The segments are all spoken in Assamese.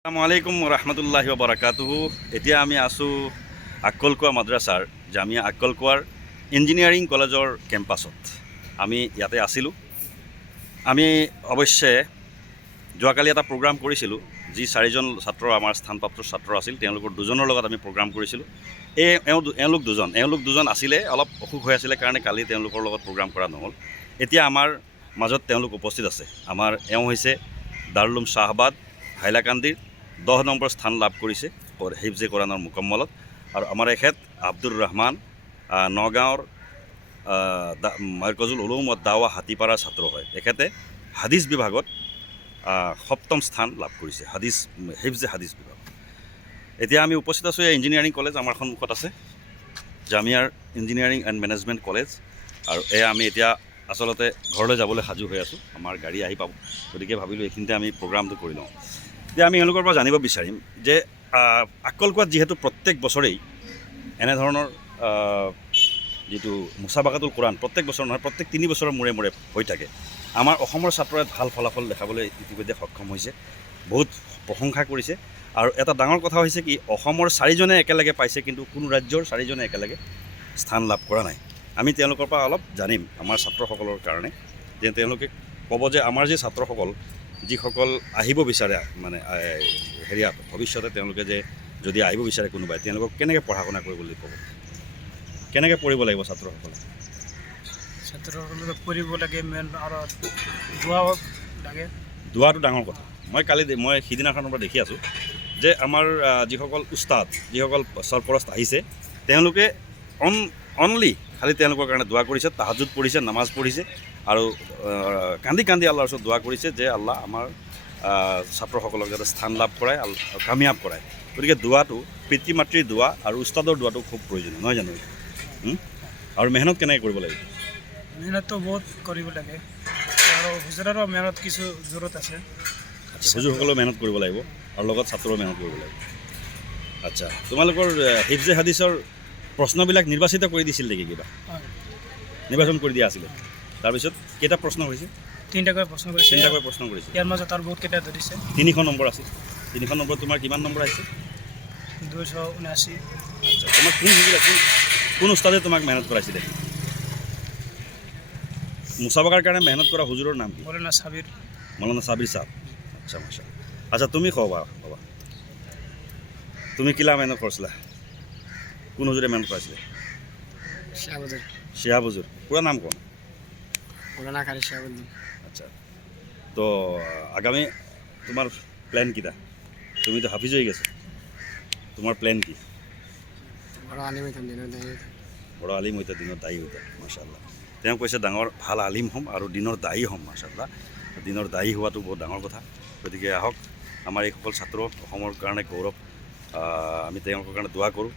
আসসালামু আলাইকুম ৰহমতুল্লাহি বাৰাকাতুহু। এতিয়া আমি আছোঁ আক্কলকুৱা মাদ্ৰাছাৰ জামিয়া আক্কলকুৱাৰ ইঞ্জিনিয়াৰিং কলেজৰ কেম্পাছত। আমি ইয়াতে আছিলোঁ। আমি অৱশ্যে যোৱাকালি এটা প্ৰগ্ৰাম কৰিছিলোঁ, যি 4জন ছাত্ৰ আমাৰ স্থানপ্ৰাপ্ত ছাত্ৰ আছিল, তেওঁলোকৰ দুজনৰ লগত আমি প্ৰগ্ৰাম কৰিছিলোঁ। এওঁলোক দুজন আছিলে, অলপ অসুখ হৈ আছিলে কাৰণে কালি তেওঁলোকৰ লগত প্ৰগ্ৰাম কৰা নহ'ল। এতিয়া আমাৰ মাজত তেওঁলোক উপস্থিত আছে। এওঁ হৈছে দাৰুল উলুম শ্বাহবাদ হাইলাকান্দিৰ 10 নম্বৰ স্থান লাভ কৰিছে হিফজে কোৰাণৰ মুকম্মলত। আৰু আমাৰ এখেত আব্দুৰ ৰহমান নগাঁৱৰ মাৰ্কজুল উলুম ও দাৱা হাতীপাৰাৰ ছাত্ৰ হয়। এখেতে হাদিছ বিভাগত 7ম স্থান লাভ কৰিছে, হিফজে হাদিছ বিভাগ। এতিয়া আমি উপস্থিত আছোঁ এই ইঞ্জিনিয়াৰিং কলেজ আমাৰ সন্মুখত আছে, জামিয়াৰ ইঞ্জিনিয়াৰিং এণ্ড মেনেজমেণ্ট কলেজ। আৰু আমি এতিয়া আচলতে ঘৰলৈ যাবলৈ সাজু হৈ আছোঁ, আমাৰ গাড়ী আহি পাব, গতিকে ভাবিলোঁ এইখিনিতে আমি প্ৰগ্ৰামটো কৰি লওঁ। এতিয়া আমি এওঁলোকৰ পৰা জানিব বিচাৰিম যে আক্কলকুৱাত যিহেতু প্ৰত্যেক বছৰেই এনেধৰণৰ যিটো মুছাবাকাতুল কোৰাণ প্ৰত্যেক বছৰ নহয়, প্ৰত্যেক 3 বছৰৰ মূৰে মূৰে হৈ থাকে। আমাৰ অসমৰ ছাত্ৰই ভাল ফলাফল দেখাবলৈ ইতিমধ্যে সক্ষম হৈছে, বহুত প্ৰশংসা কৰিছে। আৰু এটা ডাঙৰ কথা হৈছে কি, অসমৰ 4জনে একেলগে পাইছে, কিন্তু কোনো ৰাজ্যৰ 4জনে একেলগে স্থান লাভ কৰা নাই। আমি তেওঁলোকৰ পৰা অলপ জানিম আমাৰ ছাত্ৰসকলৰ কাৰণে, যে তেওঁলোকে ক'ব যে আমাৰ যে ছাত্ৰসকল যিসকল আহিব বিচাৰে, মানে হেৰিয়াত ভৱিষ্যতে তেওঁলোকে যে যদি আহিব বিচাৰে কোনোবাই, তেওঁলোকক কেনেকৈ পঢ়া শুনা কৰিবলৈ ক'ব, কেনেকৈ পঢ়িব লাগিব ছাত্ৰসকলে? ছাত্ৰসকলে পঢ়িব লাগে, মেইন আৰু দোৱাও লাগে। দোৱাটো ডাঙৰ কথা। মই সিদিনাখনৰ পৰা দেখি আছোঁ যে আমাৰ যিসকল উস্তাদ, যিসকল চৰপৰস্ত আহিছে, তেওঁলোকে অনলি খালি তেওঁলোকৰ কাৰণে দোৱা কৰিছে, তাহাজুদ পঢ়িছে, নামাজ পঢ়িছে, আৰু কান্দি কান্দি আল্লাহৰ ওচৰত দোৱা কৰিছে যে আল্লাহ আমাৰ ছাত্ৰসকলক যাতে স্থান লাভ কৰায়, কামিয়াব কৰায়। গতিকে দোৱাটো, পিতৃ মাতৃৰ দোৱা আৰু উস্তাদৰ দোৱাটো খুব প্ৰয়োজনীয়, নহয় জানো? আৰু মেহনত কেনেকৈ কৰিব লাগিব? মেহনতটো বহুত কৰিব লাগে, আৰু হুজুৰৰো মেহনত কিছু জৰুৰত আছে। হুজুৰসকলেও মেহনত কৰিব লাগিব, আৰু লগত ছাত্ৰও মেহনত কৰিব লাগিব। আচ্ছা, তোমালোকৰ হিফজে হাদিছৰ প্ৰশ্নবিলাক নিৰ্বাচিত কৰি দিছিল নেকি? কিবা নিৰ্বাচন কৰি দিয়া আছিলে? তাৰপিছত কেইটা প্ৰশ্ন হৈছে? 3টাকৈ প্ৰশ্ন কৰিছে। 3টাকৈ প্ৰশ্ন কৰিছে। ইয়াৰ মাজত আৰু বহুত কেইটা ধৰিছে। 300 নম্বৰ আছিল। 300 নম্বৰ তোমাৰ কিমান নম্বৰ আহিছে? 279। আচ্ছা, তোমাক কোন উস্তাদে তোমাক মেহনত কৰাইছিলে? মুছাবাকাৰ কাৰণে মেহনত কৰা হুজুৰৰ নাম কি? মৌলানা সাবিৰ সাহেব। আচ্ছা, মাশা। আচ্ছা, তুমি ক'বা বাবা, তুমি কিলা মেহনত কৰিছিলা? কোন হুজুৰে মেহনত কৰাইছিলে? শ্বাহাব হুজুর। পুরা নাম কোন? মৌলানা কারি শাহাবুদ্দিন। আচ্ছা, তো আগামী তোমার প্ল্যান কিটা? তুমি তো হাফিজ হয়ে গেছো, তোমার প্ল্যান কি? বড় আলিম হইতাম, দিনের দায়ী। বড় আলিম হইতা, দিনৰ দায়ী হইতা, মাশাআল্লাহ। তেওঁ কৈছে ডাঙৰ ভাল আলিম হ'ম আৰু দিনৰ দায়ী হ'ম, মাশাআল্লাহ। দিনৰ দায়ী হোৱাটো বহুত ডাঙৰ কথা। গতিকে আহক, আমাৰ এইসকল ছাত্ৰ অসমৰ কাৰণে গৌৰৱ। আমি তেওঁলোকৰ কাৰণে দোৱা কৰোঁ,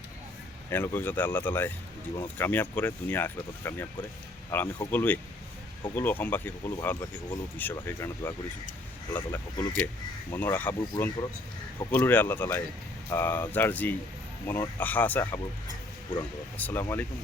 তেওঁলোকক যাতে আল্লাহ তালাই জীৱনত কামিয়াব কৰে, দুনিয়া আখিৰাতত কামিয়াব কৰে। আৰু আমি সকলো অসমবাসী, সকলো ভাৰতবাসী, সকলো বিশ্ববাসীৰ কাৰণে দোৱা কৰিছোঁ। আল্লাহ তালাই সকলোকে মনৰ আশাবোৰ পূৰণ কৰক। সকলোৰে আল্লাহ তালাই যাৰ যি মনৰ আশা আছে, আশাবোৰ পূৰণ কৰক। আসসালামু আলাইকুম।